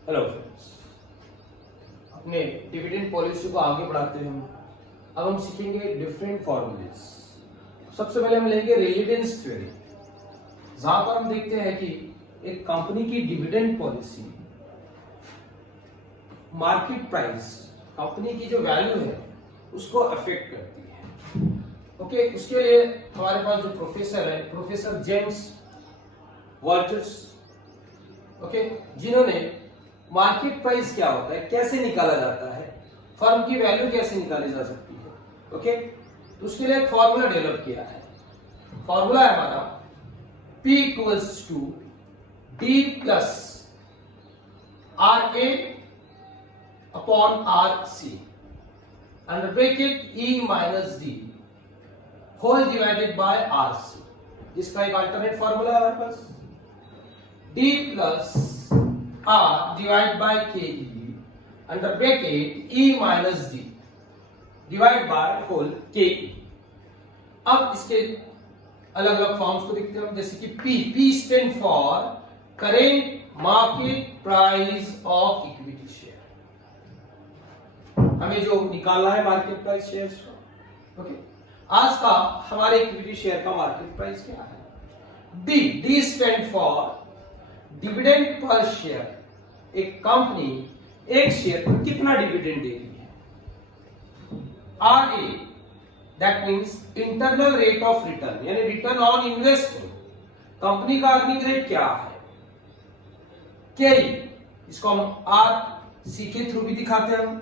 Hello friends, अपने dividend policy को आगे बढ़ाते हैं अब हम सीखेंगे डिफरेंट फॉर्मूलेस। सबसे पहले हम लेंगे रेलिवेंस थ्योरी, जहां पर हम देखते हैं कि एक कंपनी की dividend policy market price, company की जो वैल्यू है उसको अफेक्ट करती है। ओके, उसके लिए हमारे पास जो प्रोफेसर है, प्रोफेसर जेम्स वॉल्टर्स, ओके, जिन्होंने मार्केट प्राइस क्या होता है, कैसे निकाला जाता है, फर्म की वैल्यू कैसे निकाली जा सकती है, ओके, तो उसके लिए एक फॉर्मूला डेवलप किया है। फॉर्मूला है हमारा P equals to D plus RA upon RC under bracket E minus D whole divided by RC, जिसका एक अल्टरनेट फॉर्मूला है हमारे पास D plus R divide by KE under bracket E minus D divide by whole KE। अब इसके अलग अलग forms को देखते हैं, जैसे कि P stand for current market price of equity share. हमें जो निकालना है मार्केट प्राइस शेयर्स का, ओके, आज का हमारे इक्विटी शेयर का मार्केट प्राइस क्या है। D stand for dividend per share, एक कंपनी एक शेयर पर कितना डिविडेंड दे रही है। RA that means internal rate of return, यानी रिटर्न ऑन इन्वेस्टमेंट, कंपनी का अर्निंग रेट क्या है। KE, इसको हम RC के थ्रू भी दिखाते हैं,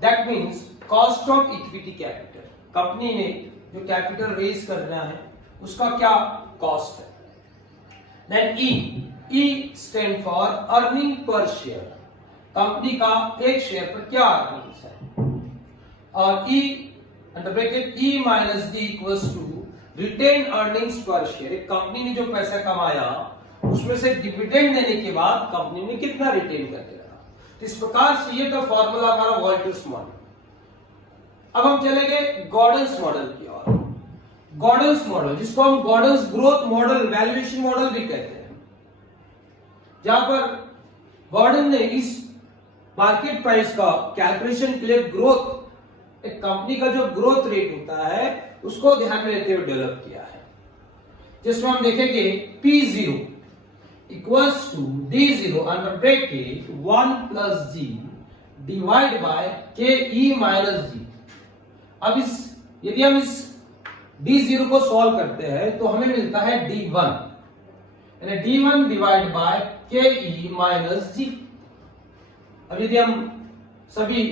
that means cost of equity capital, company ने जो कैपिटल रेज करना है उसका क्या कॉस्ट है। Then E stand for earning पर शेयर, कंपनी का एक शेयर पर क्या अर्निंग्स है। और E under bracket E minus D equals to retain earnings पर शेयर, एक कंपनी ने जो पैसा कमाया उसमें से डिविडेंड देने के बाद कंपनी ने कितना रिटेन करके रखा। तो इस प्रकार से ये तो फॉर्मूला हमारा वॉल्टर्स मॉडल। अब हम चलेंगे गॉर्डन्स मॉडल की ओर। गॉर्डन्स मॉडल, जिसको हम Gordon's growth model, valuation model भी कहते हैं, जहां पर गॉर्डन ने इस मार्केट प्राइस का कैलकुलेशन के लिए ग्रोथ, एक कंपनी का जो ग्रोथ रेट होता है उसको ध्यान में लेते हुए डेवलप किया है, जिसमें हम देखेंगे P0 equals to D0 under bracket 1 plus G divide by KE minus G। अब यदि हम इस D0 को सॉल्व करते हैं तो हमें मिलता है D1, यानी D1 divide by KE minus G। अब यदि हम सभी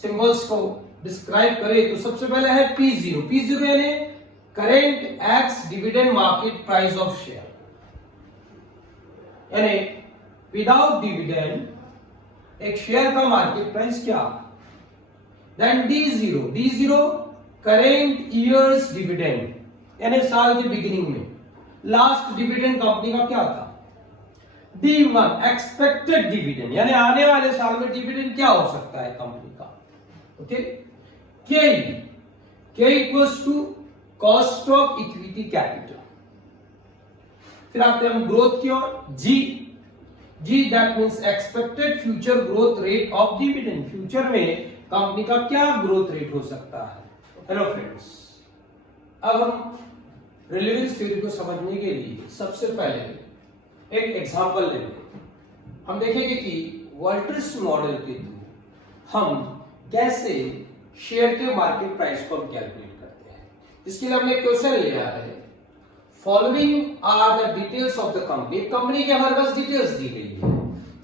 सिंबल्स को डिस्क्राइब करें तो सबसे पहले है P0 यानी current ex dividend market price of share, यानी विदाउट डिविडेंड एक शेयर का मार्केट प्राइस क्या। Then D0 current year's dividend, यानी साल के बिगिनिंग में लास्ट डिविडेंड कंपनी का क्या था। D1 एक्सपेक्टेड डिविडेंड, यानी आने वाले साल में डिविडेंड क्या हो सकता है कंपनी का, okay. K equals to cost of equity capital. फिर आते हैं हम ग्रोथ की ओर, G that means expected future growth rate of dividend, future में कंपनी का क्या ग्रोथ रेट हो सकता है। हेलो फ्रेंड्स, अब हम रेलेवेंस थ्योरी को समझने के लिए सबसे पहले एक एग्जांपल लेंगे। हम देखेंगे कि वॉल्टर्स मॉडल के थ्रू हम कैसे शेयर के मार्केट प्राइस को हम कैलकुलेट करते हैं। इसके लिए हमने क्वेश्चन लिया है, following are the details of the company. Company के हमारे पास डिटेल्स दी गई है,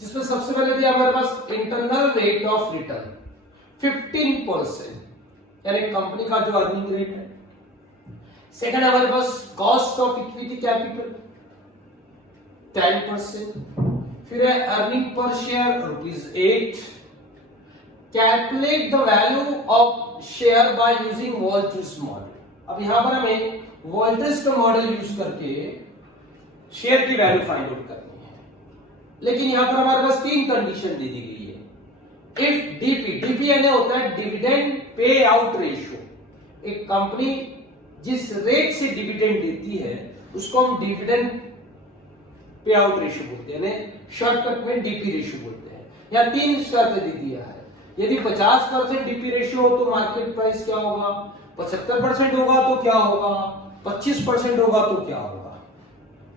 जिसमें सबसे पहले दिया हमारे पास इंटरनल रेट ऑफ रिटर्न 15%, यानी कंपनी का जो अर्निंग रेट है। सेकंड हमारे पास कॉस्ट ऑफ इक्विटी कैपिटल 10%, फिर है अर्निंग पर share ₹8। Calculate the value of share by using Walter's model. अब यहां पर हमें वॉल्टर्स का मॉडल यूज करके शेयर की वैल्यू फाइंड आउट करनी है, लेकिन यहां पर हमारे पास 3 कंडीशन दे दी गई है। इफ DP यानी होता है डिविडेंड पे आउट रेशियो, एक कंपनी जिस रेट से डिविडेंड देती है उसको हम डिविडेंड पे आउट रेशियो बोलते हैं, यानी शॉर्टकट में डीपी रेशियो बोलते हैं। यहाँ 3 शर्त दे दिया है, यदि 50% डीपी रेशियो हो तो मार्केट प्राइस क्या होगा, 75% होगा तो क्या होगा, 25% होगा तो क्या होगा।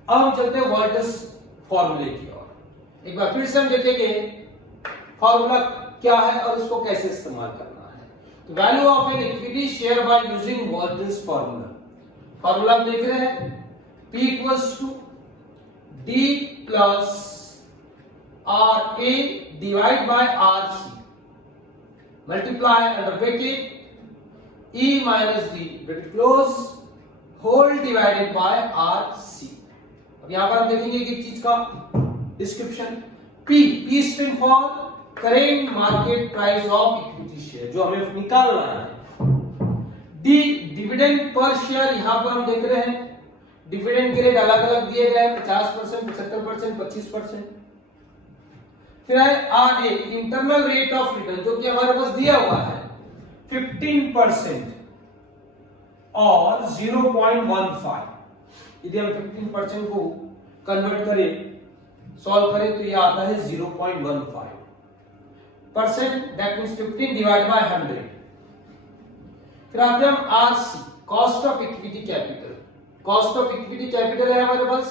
अब हम चलते हैं वॉल्टर्स फॉर्मूले की ओर। एक बार फिर से हम देखेंगे फॉर्मूला क्या है और इसको कैसे इस्तेमाल करना है। तो value of an equity share by using Walter's formula. Formula आप देख रहे हैं, P equals to D plus RA divide by RC multiply under bracket E minus D bracket close whole divided by RC। अब यहां पर हम देखेंगे एक चीज का description. P stand for current market price of equity share, जो हमें निकालना है। D डिविडेंड पर शेयर, यहां पर हम देख रहे हैं डिविडेंड के रेट अलग अलग दिए गए हैं, 50%, 75%, 25%। फिर है RA internal rate of return, जो कि हमारे पास दिया हुआ है 15% और 0.15। यदि हम 15% को कन्वर्ट करें, सॉल्व करें तो ये आता है 0.15%, दैट मींस 15 डिवाइड बाय 100। फिर आते हैं हम RC cost of equity capital. Cost of equity capital है हमारे पास,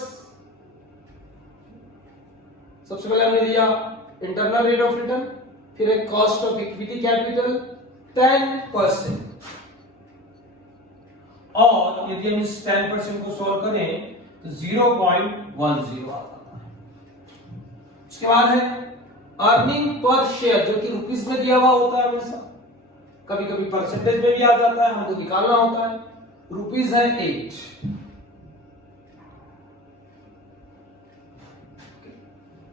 सबसे पहले हमने लिया इंटरनल रेट ऑफ रिटर्न, फिर एक कॉस्ट ऑफ इक्विटी कैपिटल 10%, और यदि हम इस 10% को सॉल्व करें तो 0.10 आता है। उसके बाद है अर्निंग पर शेयर, जो कि रुपीस में दिया हुआ होता है हमेशा, कभी कभी परसेंटेज में भी आ जाता है, हमको निकालना होता है। रुपीस है 8।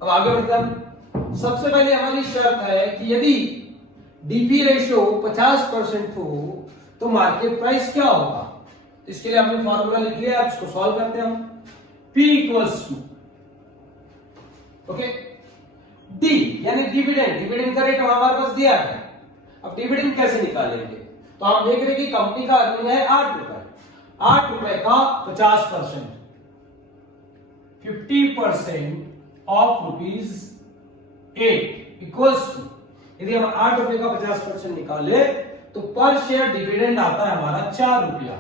अब आगे बढ़ते हैं। सबसे पहले हमारी शर्त है कि यदि डीपी रेशियो 50% हो तो मार्केट प्राइस क्या होगा। इसके लिए हमने फॉर्मूला लिख लिया, अब इसको सॉल्व करते हैं हम। P equals to okay D यानी डिविडेंड, डिविडेंड का रेट हमारे पास दिया है। अब डिविडेंड कैसे निकालेंगे, तो आप देख रहे हैं कि कंपनी का अर्निंग है 8 रुपए, 8 रुपए का 50%, 50% ऑफ ₹8 इक्वल्स टू, यदि हम 8 रुपए का 50% निकाले तो पर शेयर डिविडेंड आता है हमारा 4 रुपया।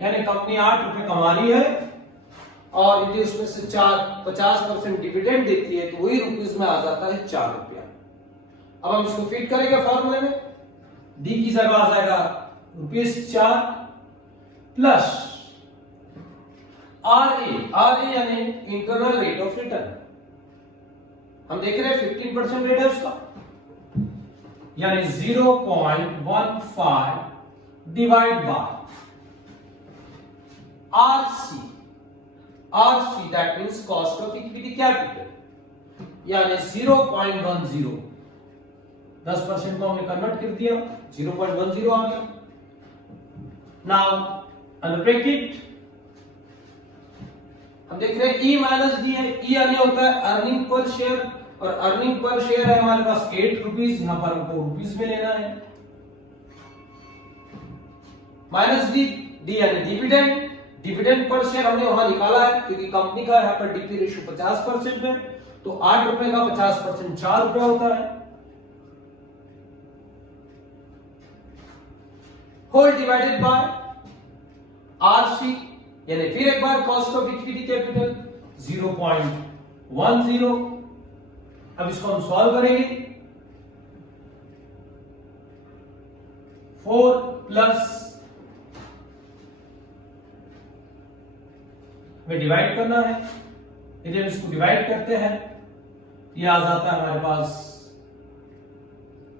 यानी कंपनी 8 रुपए कमा रही है और यदि उसमें से 50% डिविडेंड देती है तो वही रुपीस में आ जाता है 4 रुपया। अब हम इसको फिट करेंगे फॉर्मूले में, डी की जगह आ जाएगा ₹4 प्लस RA यानी इंटरनल रेट ऑफ रिटर्न, हम देख रहे हैं 15% रेट है उसका, यानी 0.15 divide by RC that means cost of equity capital, यानी 0.10, 10% को हमने कन्वर्ट कर दिया, 0.10 आ गया। नाउ अंडर ब्रैकेट हम देख रहे हैं E माइनस D है, E यानी होता है अर्निंग पर शेयर, और अर्निंग पर शेयर है हमारे पास 8 रुपीस, यहां पर हमको रुपीस में लेना है। माइनस D यानी डिविडेंड, डिविडेंड पर शेयर हमने वहां निकाला है क्योंकि कंपनी का यहां पर डीपी रेशियो 50% है, तो 8 रुपए का 50% 4 रुपए होता है। होल डिवाइडेड बाय RC, यानी फिर एक बार कॉस्ट ऑफ इक्विटी कैपिटल 0.10। अब इसको हम सॉल्व करेंगे, 4 प्लस में डिवाइड करना है, यदि हम इसको डिवाइड करते हैं ये आ जाता है हमारे पास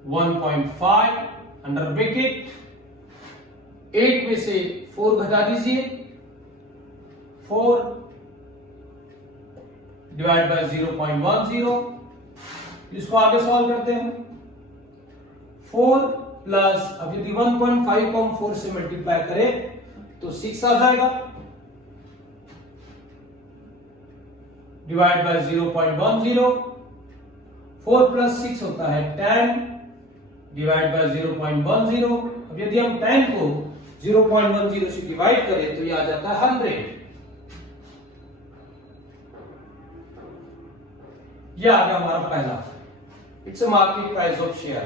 1.5 अंडर ब्रैकेट 8 में से 4 घटा दीजिए, 4 डिवाइड बाय 0.10। इसको आगे सॉल्व करते हैं, 4 प्लस, अब यदि 1.5 को हम 4 से मल्टीप्लाई करें तो 6 आ जाएगा, डिवाइड बाय 0.10, 4 प्लस 6 होता है 10 डिवाइड बाय 0.10। अब यदि हम 10 को 0.10 से डिवाइड करें तो ये आ जाता है 100। ये आ गया हमारा पहला, it's a market price of share.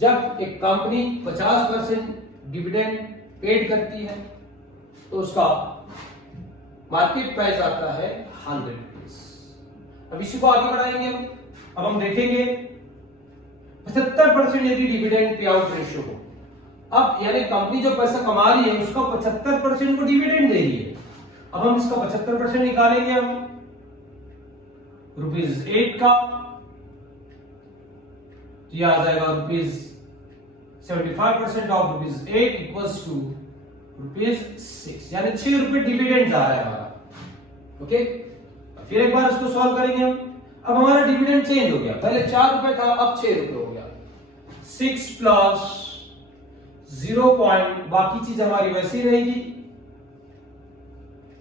जब एक कंपनी 50% डिविडेंड पेड करती है तो उसका मार्केट प्राइस आता है 100 रुपीज। अब इसी को आगे बढ़ाएंगे हम। अब हम देखेंगे 75% यदि डिविडेंड पे आउट रेशियो हो, अब यानी कंपनी जो पैसा कमा रही है उसका 75% को डिविडेंड दे रही है। अब हम इसका 75% निकालेंगे हम ₹8 का, तो यह आ जाएगा ₹75% ऑफ ₹8 इक्वल्स टू ₹6, यानी 6 रुपए डिविडेंड जा रहा है हमारा। ओके, फिर एक बार इसको सॉल्व करेंगे हम। अब हमारा डिविडेंड चेंज हो गया, पहले 4 रुपए था, अब 6 रुपए हो गया। 6 प्लस 0 पॉइंट, बाकी चीज हमारी वैसी रहेगी,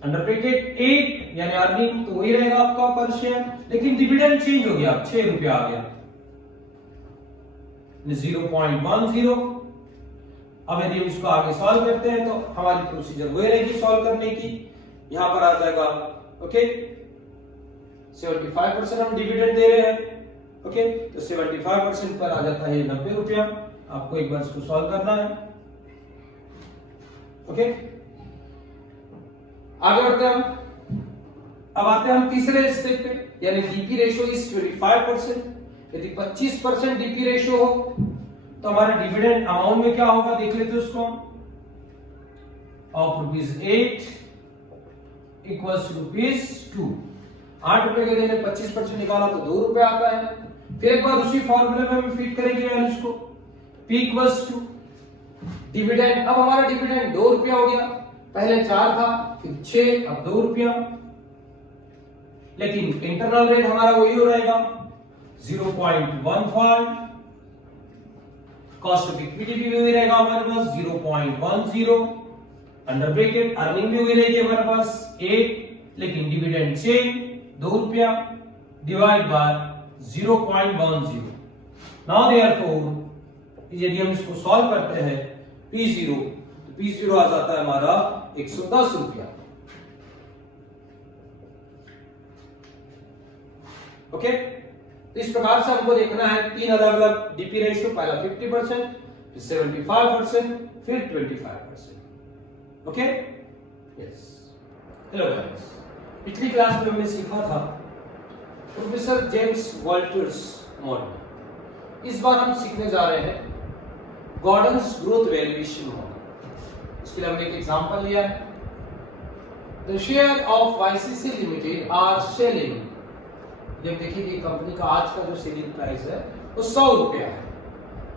अंडर ब्रैकेट 8 यानी अर्निंग तो वही रहेगा आपका पर शेयर, लेकिन डिविडेंड चेंज हो गया, 6 रुपए आ गया 0.10। अब यदि हम इसको आगे सॉल्व करते हैं तो हमारी प्रोसीजर वही रहेगी सॉल्व करने की। यहां पर आ जाएगा ओके 75% हम डिविडेंड दे रहे हैं। ओके, तो 75% पर आ जाता है 90 रुपया। आपको एक बार इसको सॉल्व करना है। ओके, आगे बढ़ते हैं हम। अब आते हैं हम तीसरे स्टेप पे, यानी डीपी रेशियो इज 25%। यदि 25% डीपी रेशियो हो तो हमारे डिविडेंड अमाउंट में क्या होगा, देख लेते हैं उसको। Of ₹8 equals ₹2। 8 रुपए के देने 25% निकाला तो 2 रुपए आता है। फिर एक बार उसी फॉर्मूले में हम फिट करेंगे वैल्यूज को। P इक्वल्स टू डिविडेंड, अब हमारा डिविडेंड 2 रुपया हो गया, पहले 4 था फिर 6, अब 2 रुपया, लेकिन इंटरनल रेट हमारा वही हो रहेगा 0.15। कॉस्ट ऑफ इक्विटी भी वही रहेगा हमारे पास 0.10, अंडर ब्रैकेट अर्निंग भी वही रहेगी हमारे पास 8, लेकिन डिविडेंड चेंज 2 रुपया डिवाइड बाय 0.10। नाउ देयरफॉर यदि हम इसको सॉल्व करते हैं P0, तो P0 आ जाता है हमारा 110 रुपया। ओके, तो इस प्रकार से हमको देखना है 3 अलग अलग डीपी रेशियो, पहला 50%, फिर 75%, फिर 25%। Okay, yes. हेलो गाइस, पिछली क्लास में हमने सीखा था प्रोफेसर जेम्स वाल्टर्स मॉडल। इस बार हम सीखने जा रहे हैं गॉर्डन्स ग्रोथ वैल्यूएशन मॉडल। इसके लिए हमने एक एग्जांपल लिया है। The share of YCC limited are selling, जब देखिए कंपनी का आज का जो सेलिंग प्राइस है वो 100 रुपया है,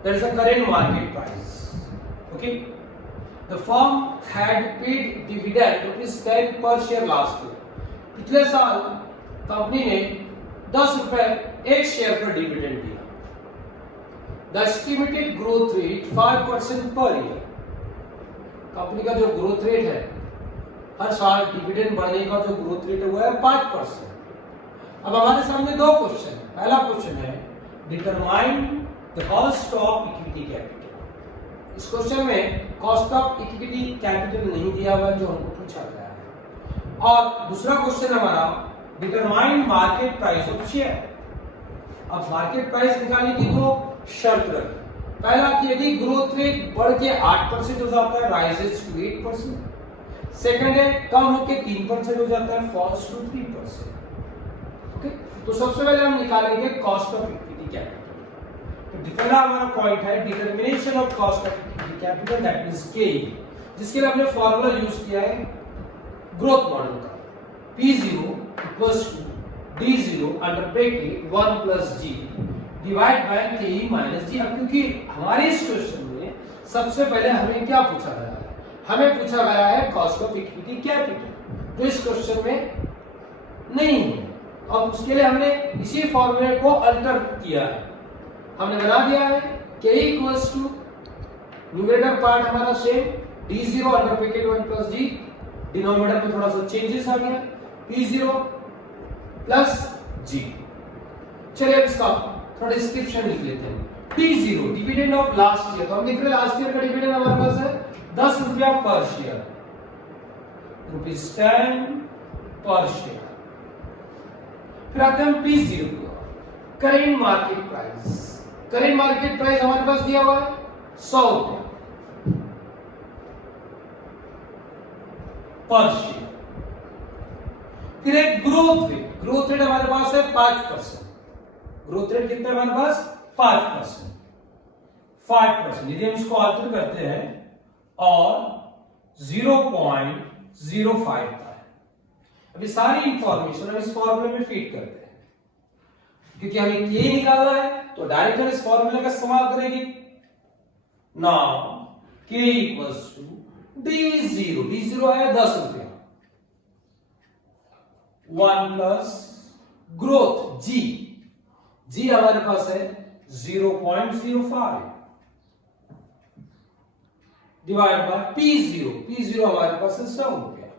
that is the current market price. Okay, the firm had paid dividend ₹10 पर शेयर लास्ट ईयर। पिछले साल कंपनी ने 10 रुपए एक शेयर पर डिविडेंड दिया। The estimated growth rate 5% per year. Company का जो ग्रोथ रेट है, हर साल डिविडेंड बढ़ने का जो ग्रोथ रेट है वो है 5%। अब हमारे सामने दो क्वेश्चन है। पहला क्वेश्चन है determine the cost of equity capital. इस क्वेश्चन में कॉस्ट ऑफ इक्विटी कैपिटल नहीं दिया हुआ जो हमको पूछा गया है। और दूसरा क्वेश्चन हमारा determine market price of share. अब मार्केट प्राइस निकालने की तो शर्त रखी। पहला कि यदि ग्रोथ रेट बढ़ के 8% हो जाता है, राइजेस टू 8%। सेकंड है कम होके 3% हो जाता है, फॉल्स टू 3%। ओके, तो सबसे पहले हम निकालेंगे कॉस्ट ऑफ इक्विटी कैपिटल। तो पहला हमारा पॉइंट है determination of cost of equity capital, that means के, जिसके लिए हमने फार्मूला यूज किया है ग्रोथ मॉडल का। P0 equals to D0 under bracket 1 plus G divide by KE minus G। अब क्योंकि हमारे इस क्वेश्चन में सबसे पहले हमें क्या पूछा गया है, हमें पूछा गया है कॉस्ट ऑफ इक्विटी कैपिटल, जो इस क्वेश्चन में नहीं है। अब उसके लिए हमने इसी फॉर्मूले को अल्टर किया है। हमने बना दिया है KE equals to numerator part हमारा same D0 under bracket 1 plus G, denominator में थोड़ा सा चेंजेस आ गया P0 प्लस G। चलिए इसका थोड़ा डिस्क्रिप्शन लिख लेते हैं। P0 dividend of last year, तो हम लिख रहे हैं लास्ट ईयर का डिविडेंड हमारे पास है 10 रुपया पर शेयर, ₹10 पर शेयर। फिर आते हैं हम P0 को। Current market price. Current market price हमारे पास दिया हुआ है 100 रुपया पर शेयर। फिर एक ग्रोथ रेट, ग्रोथ रेट हमारे पास है 5%। ग्रोथ रेट कितना है हमारे पास? 5%। 5% यदि हम इसको ऑल्टर करते हैं और 0.05 का है। अभी सारी इंफॉर्मेशन हम इस फॉर्मूले में फीड करते हैं, क्योंकि हमें के निकालना है तो डायरेक्ट हम इस फॉर्मूले का इस्तेमाल करेंगे। नाउ के इक्वल्स टू D0, D0 है 10 रुपया, 1 प्लस ग्रोथ G, G हमारे पास है 0.05 डिवाइड बाय P0, P0 हमारे पास है 100 रुपया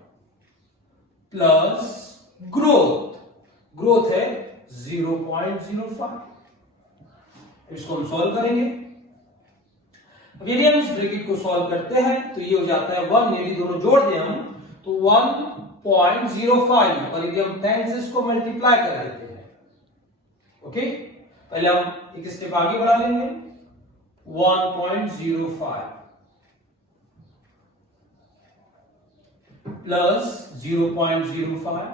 प्लस ग्रोथ, ग्रोथ है 0.05। इसको हम सॉल्व करेंगे। अब यदि हम इस ब्रैकेट को सॉल्व करते हैं तो ये हो जाता है 1, यदि दोनों जोड़ दें हम तो 1.05, और यदि हम 10 से इसको मल्टीप्लाई कर देते हैं, ओके, पहले हम एक स्टेप आगे बढ़ा लेंगे। 1.05 प्लस 0.05,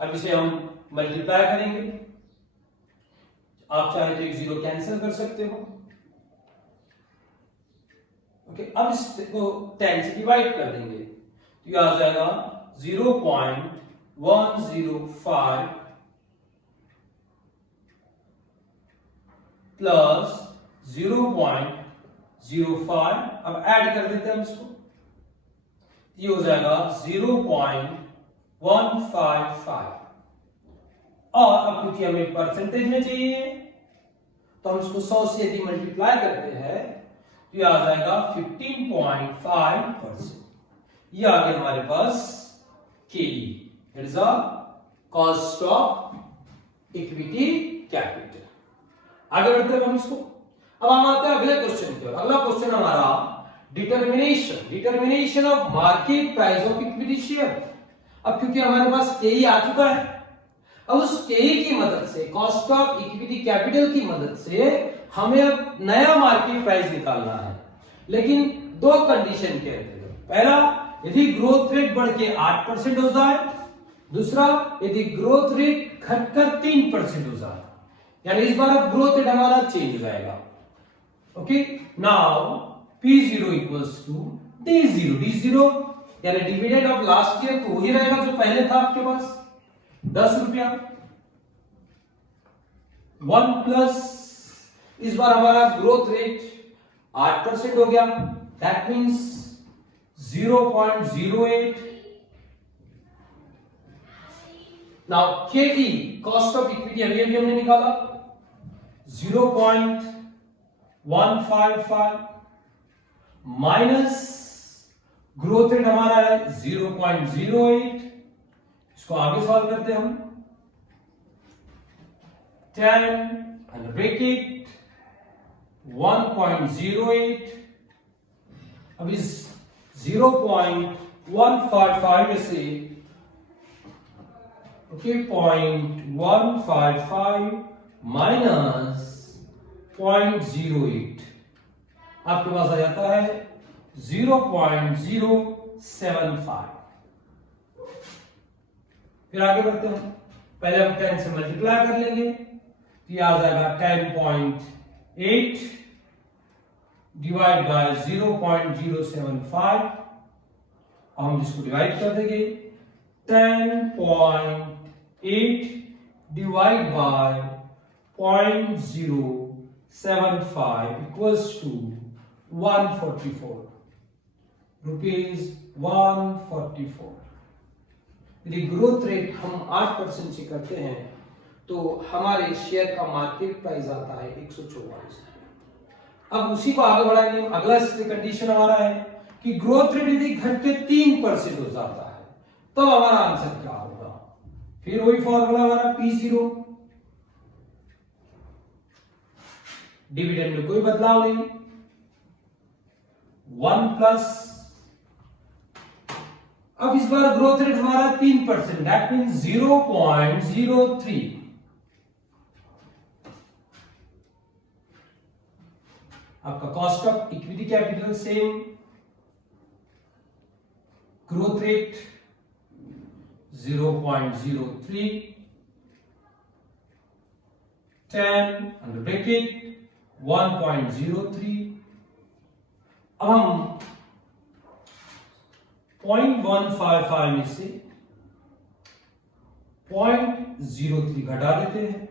अब इसे हम मल्टीप्लाई करेंगे। आप चाहे तो एक 0 कैंसिल कर सकते हो, ओके। अब इसको 10 से डिवाइड कर देंगे तो ये आ जाएगा 0.105 प्लस 0.05, अब ऐड कर देते हैं हम इसको, ये हो जाएगा 0.155। और अब क्योंकि हमें परसेंटेज में चाहिए तो हम इसको 100 से यदि मल्टीप्लाई करते हैं तो ये आ जाएगा 15.5%। ये आ गया हमारे पास KE, that is the cost of equity capital. आगे बढ़ते हैं हम इसको। अब हम आते हैं अगले क्वेश्चन पे। अगला क्वेश्चन हमारा determination of market price of equity share. अब क्योंकि हमारे पास KE आ चुका है, अब उस KE की मदद से, कॉस्ट ऑफ इक्विटी कैपिटल की मदद से हमें अब नया मार्केट प्राइस निकालना है, लेकिन दो कंडीशन के अंतर्गत। पहला, यदि ग्रोथ रेट बढ़ के 8% हो जाए, दूसरा यदि ग्रोथ रेट घटकर 3% हो जाए, यानी इस बार अब ग्रोथ रेट हमारा चेंज हो जाएगा, okay. Now P0 equals to D0, D0 यानी डिविडेंड ऑफ लास्ट ईयर तो वही रहेगा जो पहले था आपके पास 10 रुपया, 1 प्लस इस बार हमारा ग्रोथ रेट 8% हो गया, that means 0.08। Now KE, cost of equity, अभी अभी हमने निकाला 0.155 माइनस ग्रोथ रेट हमारा है 0.08। इसको आगे सॉल्व करते हैं हम। 10 and bracket 1.08। अब इस 0.155 में से, ओके, 0.155 माइनस 0.08 आपके पास आ जाता है 0.075। फिर आगे बढ़ते हैं। पहले हम 10 से मल्टीप्लाई कर लेंगे तो ये आ जाएगा 10.8 डिवाइड बाय 0.075, और हम इसको डिवाइड कर देंगे 10.8 divide by 0.075 equals to 144 rupees 144। यदि ग्रोथ रेट हम 8% से करते हैं तो हमारे शेयर का मार्केट प्राइस आता है 144। अब उसी को आगे बढ़ाएंगे। अगला कंडीशन हमारा है कि ग्रोथ रेट यदि घट के 3% हो जाता है तब हमारा आंसर क्या होगा। फिर वही फॉर्मूला हमारा P0, डिविडेंड में कोई बदलाव नहीं, 1 प्लस, अब इस बार ग्रोथ रेट हमारा 3%, दैट मीन 0.03। आपका cost of equity capital same, growth rate 0.03, 10 under bracket 1.03। अब हम 0.155 में से 0.03 घटा देते हैं,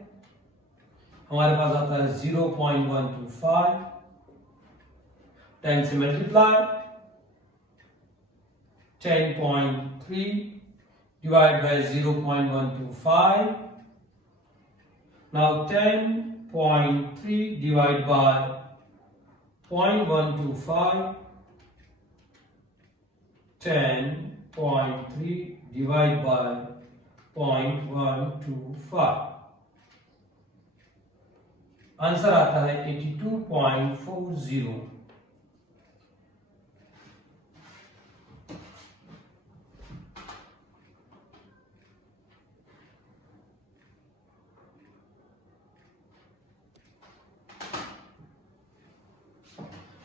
हमारे पास आता है 0.125, 10 से multiply, 10.3 divided by 0.125. Now 10.3 divided by 0.125, 10.3 divided by 0.125, answer आता है 82.40।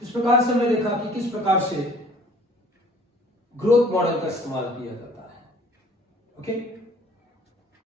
इस प्रकार से हमने देखा कि किस प्रकार से ग्रोथ मॉडल का इस्तेमाल किया जाता है। ओके।